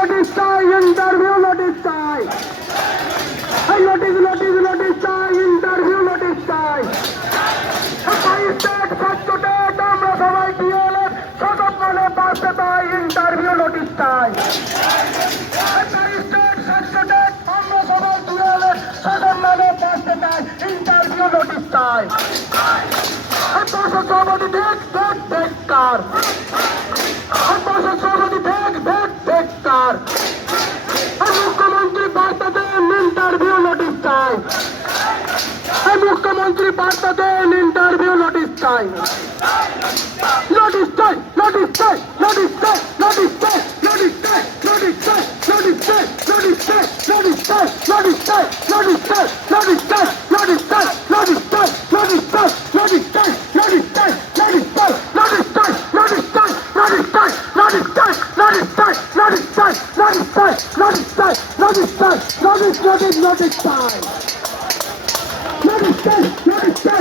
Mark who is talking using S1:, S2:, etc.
S1: Notice চাই interview notice চাই এই নোটিশ নোটিশ নোটিশ চাই ইন্টারভিউ নোটিশ চাই আমরা সবাই সদব মানে পাশে চাই ইন্টারভিউ নোটিশ চাই আমরা সবাই সদব মানে পাশে চাই ইন্টারভিউ নোটিশ দেখ মুখ্যমন্ত্রী বার্তা দেন ইন্টারভিউ নোটিশ চাই মুখ্যমন্ত্রী বার্তা দেন ইন্টারভিউ নোটিশ চাই নোটিশ চাই নোটিশ চাই নোটিশ চাই নোটিশ চাই নোটিশ চাই নোটিশ চাই নোটিশ চাই নোটিশ চাই নোটিশ চাই নোটিশ চাই time, longest time, longest time, longest, longest, longest time. Longest time, longest time.